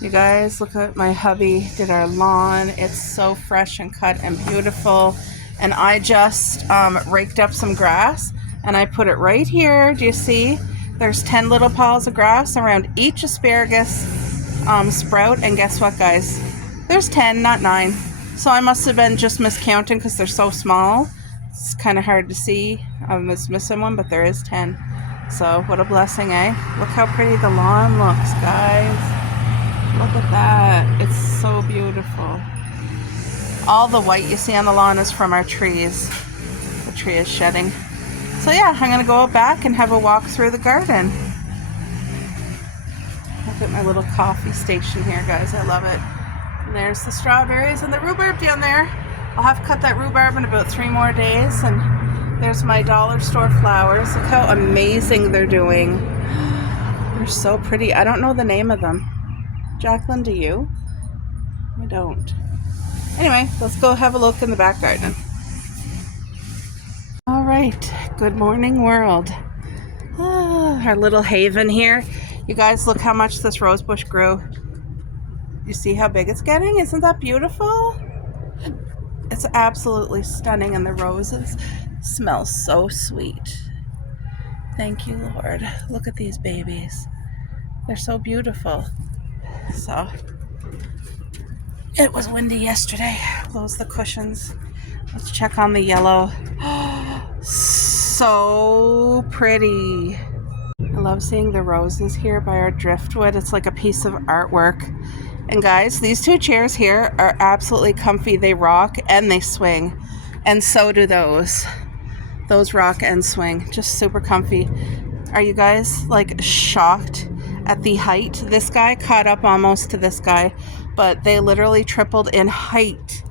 You guys, look at my hubby did our lawn. It's so fresh and cut and beautiful. And I just raked up some grass and I put it right here. Do you see? There's 10 little piles of grass around each asparagus sprout. And guess what, guys? There's 10, not 9. So I must have been just miscounting because they're so small. It's kind of hard to see. I was missing one, but there is 10. So what a blessing, eh? Look how pretty the lawn looks, guys. Look at that. It's so beautiful. All the white you see on the lawn is from our trees. The tree is shedding. So yeah, I'm going to go back and have a walk through the garden. Look at my little coffee station here, guys. I love it. And there's the strawberries and the rhubarb down there. I'll have to cut that rhubarb in about 3 more days. And there's my dollar store flowers. Look how amazing they're doing. They're so pretty. I don't know the name of them. Jacqueline, do you? I don't. Anyway, let's go have a look in the back garden. All right, good morning world. Our little haven here. You guys, look how much this rose bush grew. You see how big it's getting? Isn't that beautiful? It's absolutely stunning, and the roses smell so sweet. Thank you, Lord. Look at these babies. They're so beautiful. So, it was windy yesterday. Close the cushions. Let's check on the yellow. So pretty. I love seeing the roses here by our driftwood. It's like a piece of artwork. And guys, these 2 chairs here are absolutely comfy. They rock and they swing. And so do those. Those rock and swing. Just super comfy. Are you guys like shocked at the height? This guy caught up almost to this guy, but they literally tripled in height.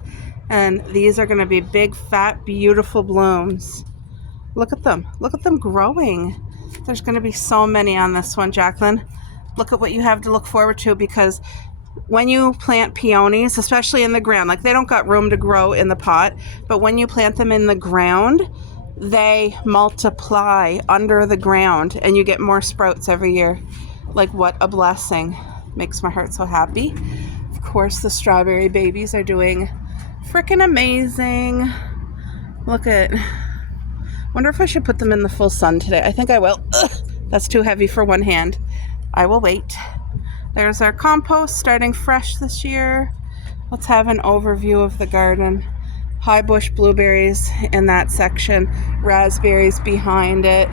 And these are going to be big, fat, beautiful blooms. Look at them. Look at them growing. There's going to be so many on this one, Jacqueline. Look at what you have to look forward to, because when you plant peonies, especially in the ground, like they don't got room to grow in the pot, but when you plant them in the ground, they multiply under the ground and you get more sprouts every year. Like, what a blessing. Makes my heart so happy. Of course, the strawberry babies are doing freaking amazing. Look at, wonder if I should put them in the full sun today. I think I will. Ugh, that's too heavy for one hand. I will wait. There's our compost starting fresh this year. Let's have an overview of the garden. High bush blueberries in that section, raspberries behind it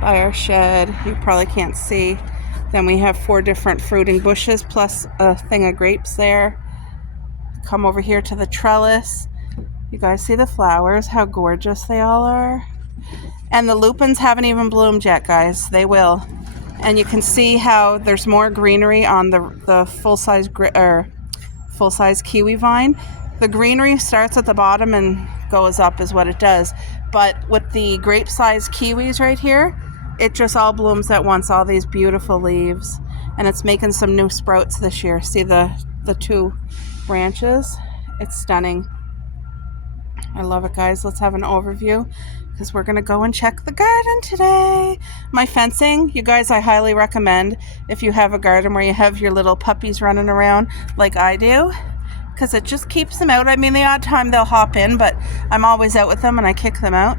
by our shed. You probably can't see. Then we have 4 different fruiting bushes plus a thing of grapes there. Come over here to the trellis. You guys see the flowers, how gorgeous they all are. And the lupins haven't even bloomed yet, guys. They will. And you can see how there's more greenery on the full-size kiwi vine. The greenery starts at the bottom and goes up is what it does. But with the grape-sized kiwis right here, it just all blooms at once, all these beautiful leaves. And it's making some new sprouts this year. See the 2 branches? It's stunning. I love it, guys. Let's have an overview because we're going to go and check the garden today. My fencing, you guys, I highly recommend if you have a garden where you have your little puppies running around like I do, because it just keeps them out. I mean, the odd time they'll hop in, but I'm always out with them and I kick them out.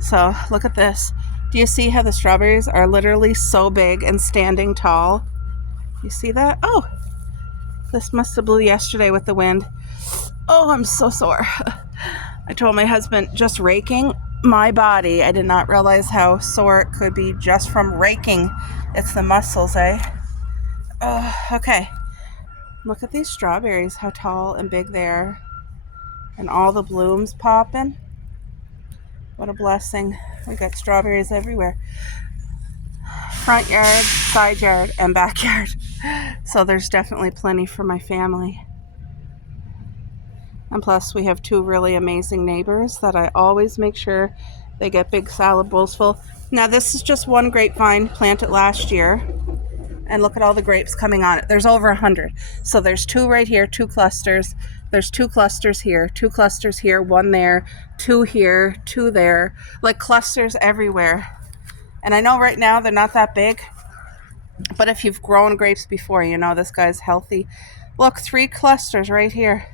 So look at this. Do you see how the strawberries are literally so big and standing tall? You see that? Oh, this must have blew yesterday with the wind. Oh, I'm so sore. I told my husband, just raking my body. I did not realize how sore it could be just from raking. It's the muscles, eh? Oh, okay. Look at these strawberries, how tall and big they are. And all the blooms popping. What a blessing. We got strawberries everywhere. Front yard, side yard, and backyard. So there's definitely plenty for my family. And plus we have 2 really amazing neighbors that I always make sure they get big salad bowls full. Now this is just one grapevine planted last year. And look at all the grapes coming on it. There's over 100. So there's 2 right here, 2 clusters. There's 2 clusters here, 2 clusters here, 1 there, 2 here, 2 there. Like clusters everywhere. And I know right now they're not that big, But if you've grown grapes before, you know this guy's healthy. Look, 3 clusters right here.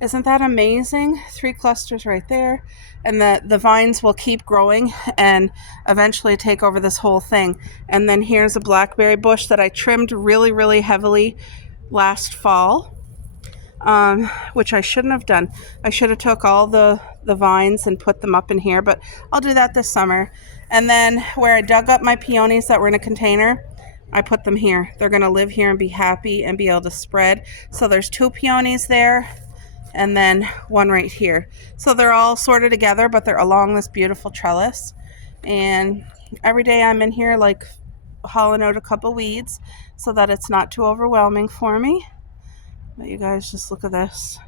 Isn't that amazing? 3 clusters right there. And the vines will keep growing and eventually take over this whole thing. And then here's a blackberry bush that I trimmed really, really heavily last fall, which I shouldn't have done. I should have took all the vines and put them up in here, but I'll do that this summer. And then where I dug up my peonies that were in a container, I put them here. They're going to live here and be happy and be able to spread. So there's 2 peonies there and then 1 right here. So they're all sorted together, but they're along this beautiful trellis. And every day I'm in here like hauling out a couple weeds so that it's not too overwhelming for me. But you guys, just look at this.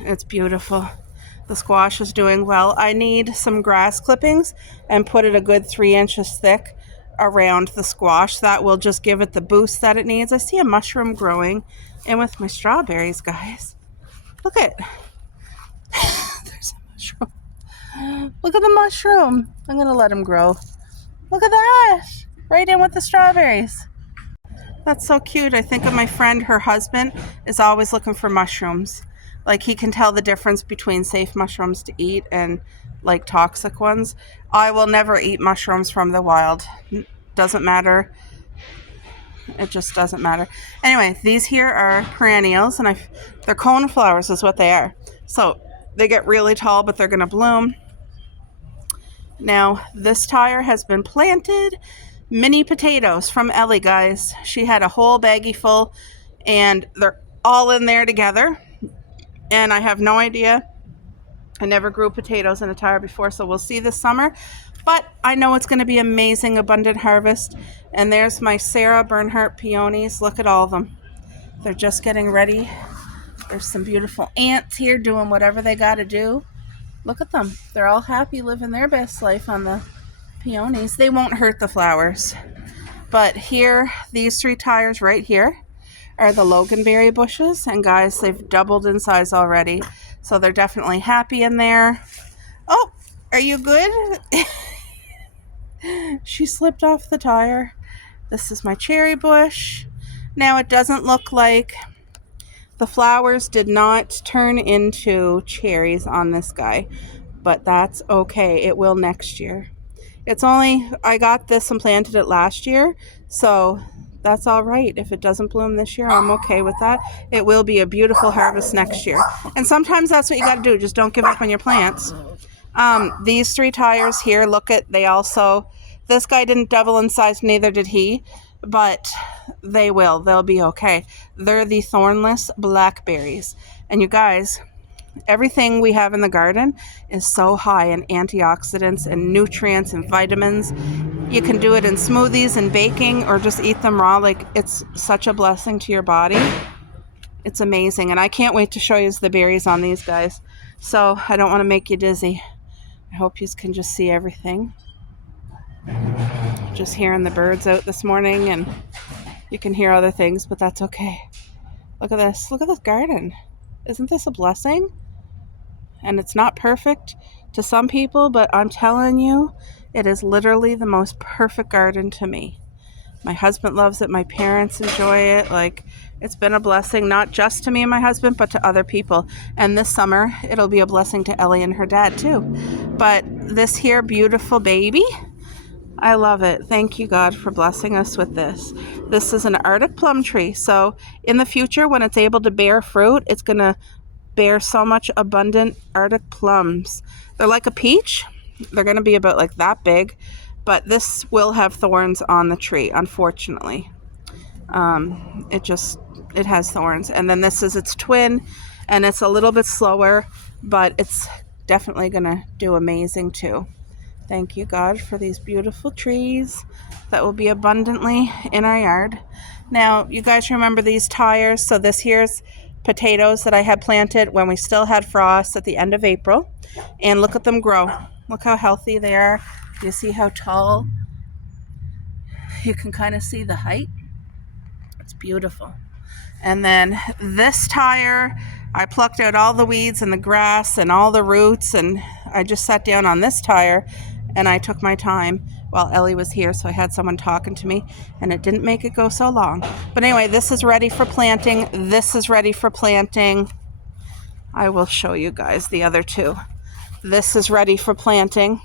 It's beautiful. The squash is doing well. I need some grass clippings and put it a good 3 inches thick around the squash. That will just give it the boost that it needs. I see a mushroom growing in with my strawberries, guys. Look at there's a mushroom. Look at the mushroom. I'm gonna let him grow. Look at that, right in with the strawberries. That's so cute. I think of my friend, her husband is always looking for mushrooms. Like, he can tell the difference between safe mushrooms to eat and like toxic ones. I will never eat mushrooms from the wild. Doesn't matter. It just doesn't matter. Anyway, these here are perennials, and they're cone flowers is what they are. So they get really tall, but they're going to bloom. Now, this tire has been planted. Mini potatoes from Ellie, guys. She had a whole baggie full, and they're all in there together. And I have no idea. I never grew potatoes in a tire before, so we'll see this summer. But I know it's going to be amazing, abundant harvest. And there's my Sarah Bernhardt peonies. Look at all of them. They're just getting ready. There's some beautiful ants here doing whatever they got to do. Look at them. They're all happy, living their best life on the peonies. They won't hurt the flowers. But here, these 3 tires right here are the loganberry bushes. And guys, they've doubled in size already. So they're definitely happy in there. Oh, are you good? She slipped off the tire. This is my cherry bush. Now, it doesn't look like the flowers did not turn into cherries on this guy, but that's okay. It will next year. It's only, I got this and planted it last year, so that's all right. If it doesn't bloom this year, I'm okay with that. It will be a beautiful harvest next year. And sometimes that's what you got to do. Just don't give up on your plants. These 3 tires here, look at, they also, this guy didn't double in size, neither did he, but they will. They'll be okay. They're the thornless blackberries. And you guys, everything we have in the garden is so high in antioxidants and nutrients and vitamins. You can do it in smoothies and baking or just eat them raw. Like, it's such a blessing to your body. It's amazing. And I can't wait to show you the berries on these guys. So I don't want to make you dizzy. I hope you can just see everything. Just hearing the birds out this morning, and you can hear other things, but that's okay. Look at this. Look at this garden. Isn't this a blessing? And it's not perfect to some people, but I'm telling you, it is literally the most perfect garden to me. My husband loves it. My parents enjoy it. Like, it's been a blessing, not just to me and my husband, but to other people. And this summer, it'll be a blessing to Ellie and her dad too. But this here beautiful baby, I love it. Thank you, God, for blessing us with this. This is an Arctic plum tree. So in the future, when it's able to bear fruit, it's going to bear so much abundant Arctic plums. They're like a peach. They're going to be about like that big. But this will have thorns on the tree, unfortunately. It has thorns. And then this is its twin, and it's a little bit slower, but it's definitely going to do amazing too. Thank you, God, for these beautiful trees that will be abundantly in our yard. Now, you guys remember these tires? So this here's potatoes that I had planted when we still had frost at the end of April. And look at them grow. Look how healthy they are. You see how tall? You can kind of see the height. It's beautiful. And then this tire, I plucked out all the weeds and the grass and all the roots, and I just sat down on this tire and I took my time while Ellie was here, so I had someone talking to me, and it didn't make it go so long. But anyway, this is ready for planting. This is ready for planting. I will show you guys the other two. This is ready for planting,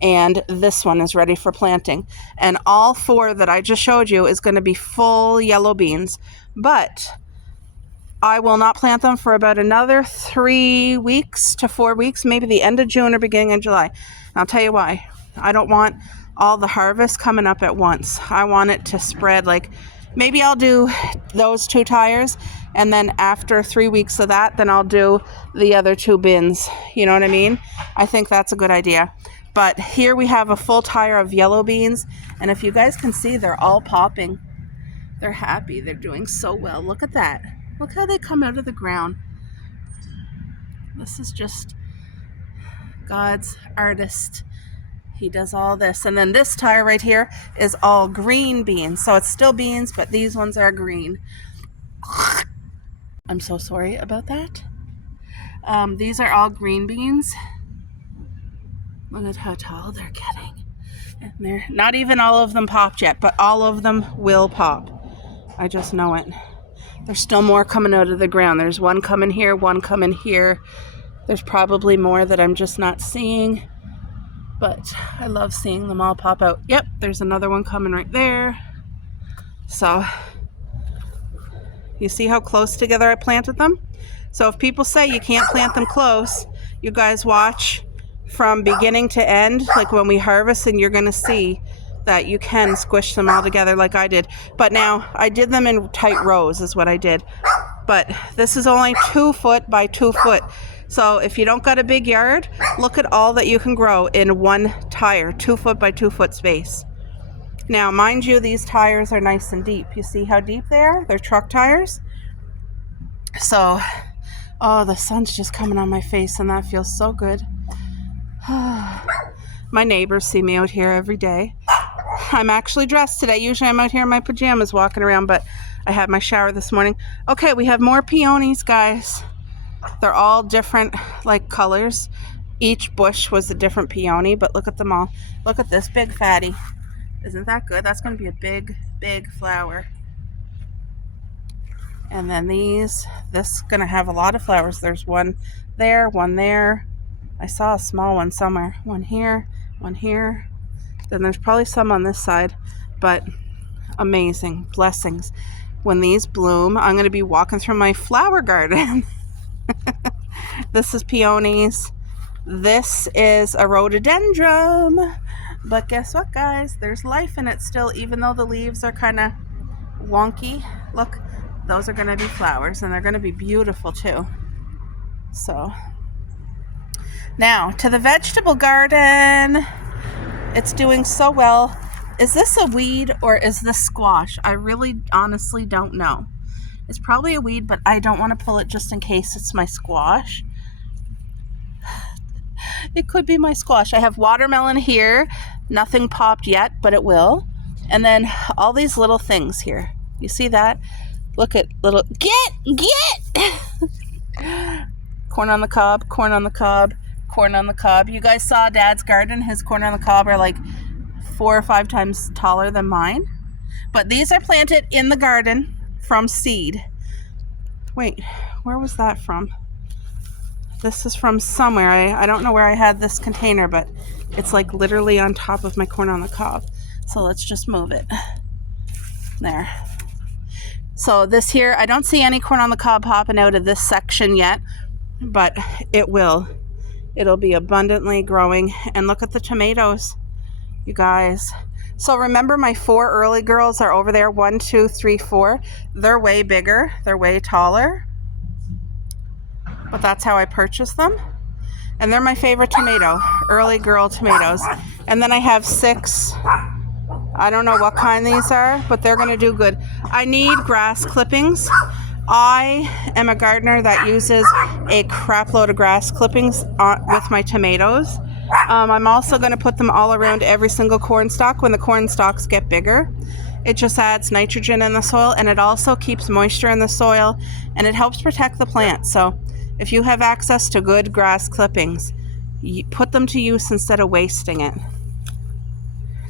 and this one is ready for planting. And all four that I just showed you is going to be full yellow beans. But I will not plant them for about another 3 weeks to 4 weeks, maybe the end of June or beginning of July. And I'll tell you why. I don't want all the harvest coming up at once. I want it to spread. Like, maybe I'll do those 2 tires, and then after 3 weeks of that, then I'll do the other 2 bins. You know what I mean? I think that's a good idea. But here we have a full tire of yellow beans, and if you guys can see, they're all popping. They're happy. They're doing so well. Look at that. Look how they come out of the ground. This is just God's artist. He does all this. And then this tire right here is all green beans. So it's still beans, but these ones are green. I'm so sorry about that. These are all green beans. Look at how tall they're getting. And they're not even all of them popped yet, but all of them will pop. I just know it. There's still more coming out of the ground. There's one coming here, one coming here. There's probably more that I'm just not seeing. But I love seeing them all pop out. Yep, there's another one coming right there. So, you see how close together I planted them? So if people say you can't plant them close, you guys watch from beginning to end, like when we harvest, and you're going to see that you can squish them all together like I did. But now, I did them in tight rows is what I did. But this is only 2 foot by 2 foot. So if you don't got a big yard, look at all that you can grow in one tire, 2 foot by 2 foot space. Now, mind you, these tires are nice and deep. You see how deep they are? They're truck tires. So, oh, the sun's just coming on my face, and that feels so good. My neighbors see me out here every day. I'm actually dressed today. Usually I'm out here in my pajamas walking around, but I had my shower this morning. Okay, we have more peonies, guys. They're all different, like, colors. Each bush was a different peony, but look at them all. Look at this big fatty. Isn't that good? That's going to be a big, big flower. And then this is going to have a lot of flowers. There's one there, one there. I saw a small one somewhere. One here, one here. Then there's probably some on this side, but amazing. Blessings. When these bloom, I'm going to be walking through my flower garden. This is peonies. This is a rhododendron. But guess what, guys? There's life in it still, even though the leaves are kind of wonky. Look, those are going to be flowers, and they're going to be beautiful too. So, now to the vegetable garden. It's doing so well. Is this a weed or is this squash? I really honestly don't know. It's probably a weed, but I don't want to pull it just in case it's my squash. It could be my squash. I have watermelon here. Nothing popped yet, but it will. And then all these little things here. You see that? Look at little... Get! Corn on the cob, corn on the cob, corn on the cob. You guys saw Dad's garden. His corn on the cob are like 4 or 5 times taller than mine. But these are planted in the garden from seed. Wait, where was that from? This is from somewhere. I don't know where I had this container, but it's like literally on top of my corn on the cob. So let's just move it. There. So this here, I don't see any corn on the cob popping out of this section yet, but it will. It'll be abundantly growing. And look at the tomatoes, you guys. So remember, my 4 early girls are over there. 1, 2, 3, 4. They're way bigger. They're way taller. But that's how I purchased them. And they're my favorite tomato, early girl tomatoes. And then I have 6, I don't know what kind these are, but they're going to do good. I need grass clippings. I am a gardener that uses a crap load of grass clippings with my tomatoes. I'm also going to put them all around every single corn stalk when the corn stalks get bigger. It just adds nitrogen in the soil, and it also keeps moisture in the soil, and it helps protect the plant. So if you have access to good grass clippings, you put them to use instead of wasting it.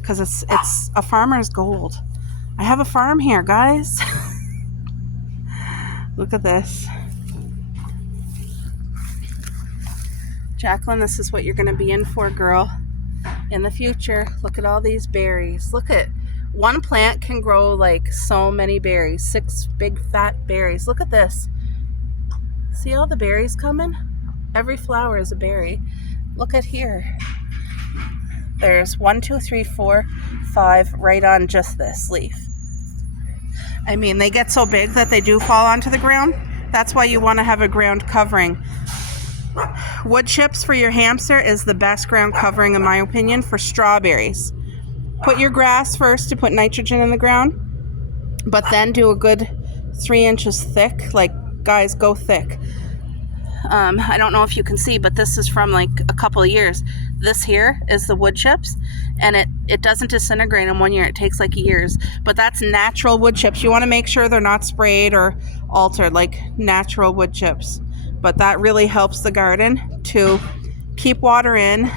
because it's a farmer's gold. I have a farm here, guys. Look at this. Jacqueline, this is what you're going to be in for, girl, in the future. Look at all these berries. Look at, one plant can grow like so many berries, 6 big fat berries. Look at this. See all the berries coming? Every flower is a berry. Look at here. There's 1, 2, 3, 4, 5 right on just this leaf. I mean, they get so big that they do fall onto the ground. That's why you want to have a ground covering. Wood chips for your hamster is the best ground covering, in my opinion, for strawberries. Put your grass first to put nitrogen in the ground, but then do a good 3 inches thick. Like, guys, go thick. I don't know if you can see, but this is from like a couple of years. This here is the wood chips, and it doesn't disintegrate in 1 year. It takes like years, but that's natural wood chips. You want to make sure they're not sprayed or altered, like natural wood chips. But that really helps the garden to keep water in,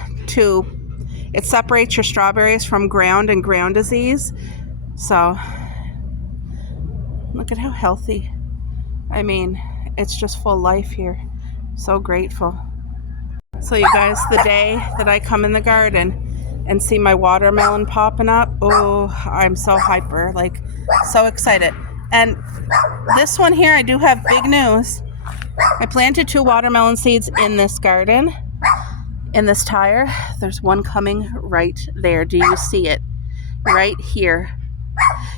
it separates your strawberries from ground and ground disease. So look at how healthy. I mean, it's just full life here. So grateful. So you guys, the day that I come in the garden and see my watermelon popping up, oh, I'm so hyper, like so excited. And this one here, I do have big news. I planted 2 watermelon seeds in this garden, in this tire. There's one coming right there. Do you see it? Right here.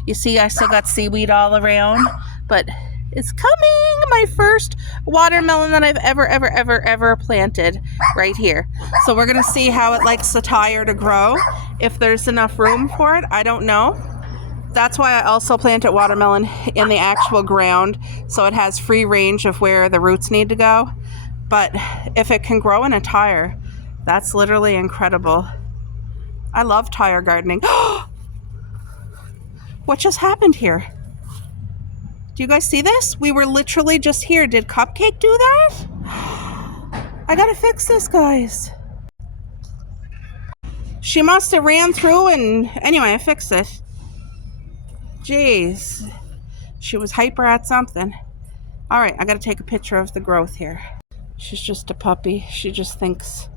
You see, I still got seaweed all around, but it's coming. My first watermelon that I've ever planted right here. So we're going to see how it likes the tire to grow. If there's enough room for it, I don't know. That's why I also planted watermelon in the actual ground, so it has free range of where the roots need to go. But if it can grow in a tire, that's literally incredible. I love tire gardening. What just happened here? Do you guys see this? We were literally just here. Did Cupcake do that? I gotta fix this, guys. She must have ran through and anyway, I fixed it. Jeez. She was hyper at something. All right, I gotta take a picture of the growth here. She's just a puppy. She just thinks,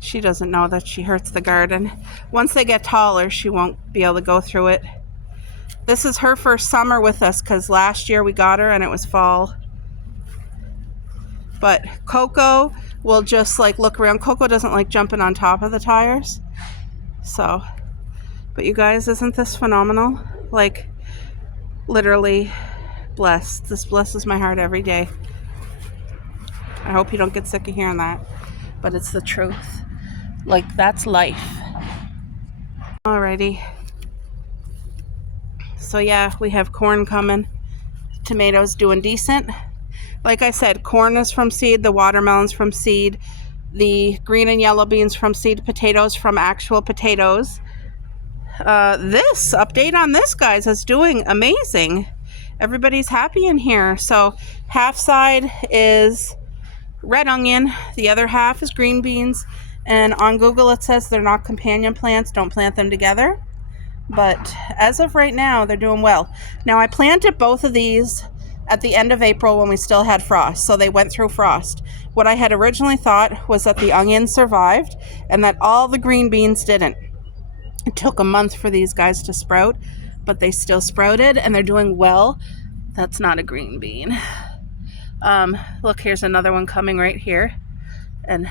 she doesn't know that she hurts the garden. Once they get taller, she won't be able to go through it. This is her first summer with us because last year we got her and it was fall. But Coco will just like look around. Coco doesn't like jumping on top of the tires. So, but you guys, isn't this phenomenal? Like, literally blessed. This blesses my heart every day. I hope you don't get sick of hearing that, but it's the truth. Like, that's life. Alrighty. So yeah, we have corn coming. Tomatoes doing decent. Like I said, corn is from seed, the watermelon's from seed, the green and yellow beans from seed, potatoes from actual potatoes. This update on this, guys, is doing amazing. Everybody's happy in here. So half side is red onion, the other half is green beans, and on Google it says they're not companion plants, don't plant them together. But as of right now, they're doing well. Now, I planted both of these at the end of April when we still had frost, so they went through frost. What I had originally thought was that the onions survived and that all the green beans didn't. It took a month for these guys to sprout, but they still sprouted and they're doing well. That's not a green bean. Look, here's another one coming right here. And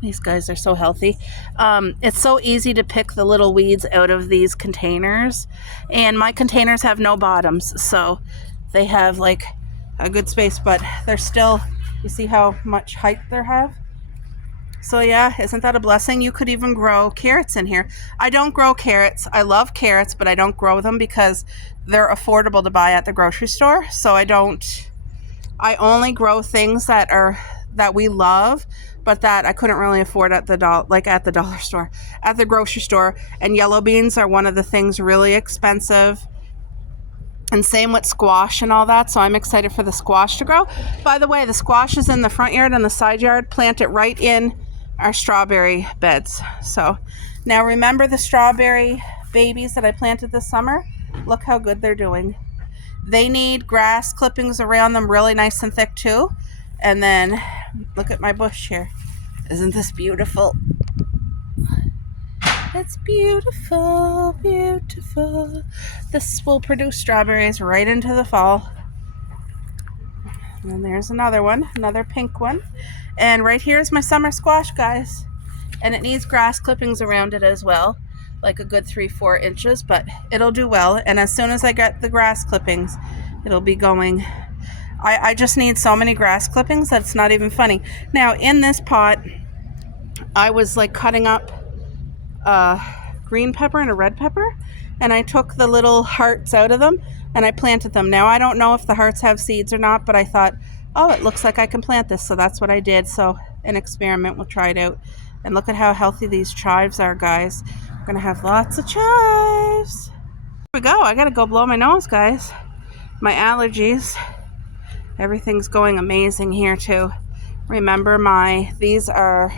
these guys are so healthy. It's so easy to pick the little weeds out of these containers. And my containers have no bottoms, so they have like a good space, but they're still, you see how much height they have? So yeah, isn't that a blessing? You could even grow carrots in here. I don't grow carrots. I love carrots, but I don't grow them because they're affordable to buy at the grocery store. So I only grow things that we love, but that I couldn't really afford at the dollar store, at the grocery store. And yellow beans are one of the things really expensive. And same with squash and all that. So I'm excited for the squash to grow. By the way, the squash is in the front yard and the side yard. Plant it right in our strawberry beds. So now remember the strawberry babies that I planted this summer. Look how good they're doing. They need grass clippings around them really nice and thick too. And then look at my bush here. Isn't this beautiful? It's beautiful, beautiful. This will produce strawberries right into the fall. And then there's another one, another pink one. And right here is my summer squash, guys. And it needs grass clippings around it as well, like a good 3-4 inches, but it'll do well. And as soon as I get the grass clippings, it'll be going. I just need so many grass clippings that it's not even funny. Now in this pot, I was like cutting up a green pepper and a red pepper, and I took the little hearts out of them and I planted them. Now I don't know if the hearts have seeds or not, but I thought, oh, it looks like I can plant this, so that's what I did. So an experiment, we'll try it out. And look at how healthy these chives are, guys. We're gonna have lots of chives. Here we go. I gotta go blow my nose, guys. My allergies. Everything's going amazing here too. Remember, these are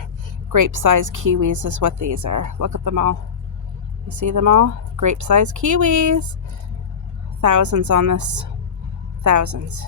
grape-sized kiwis is what these are. Look at them all. You see them all? Grape-sized kiwis. Thousands on this. Thousands.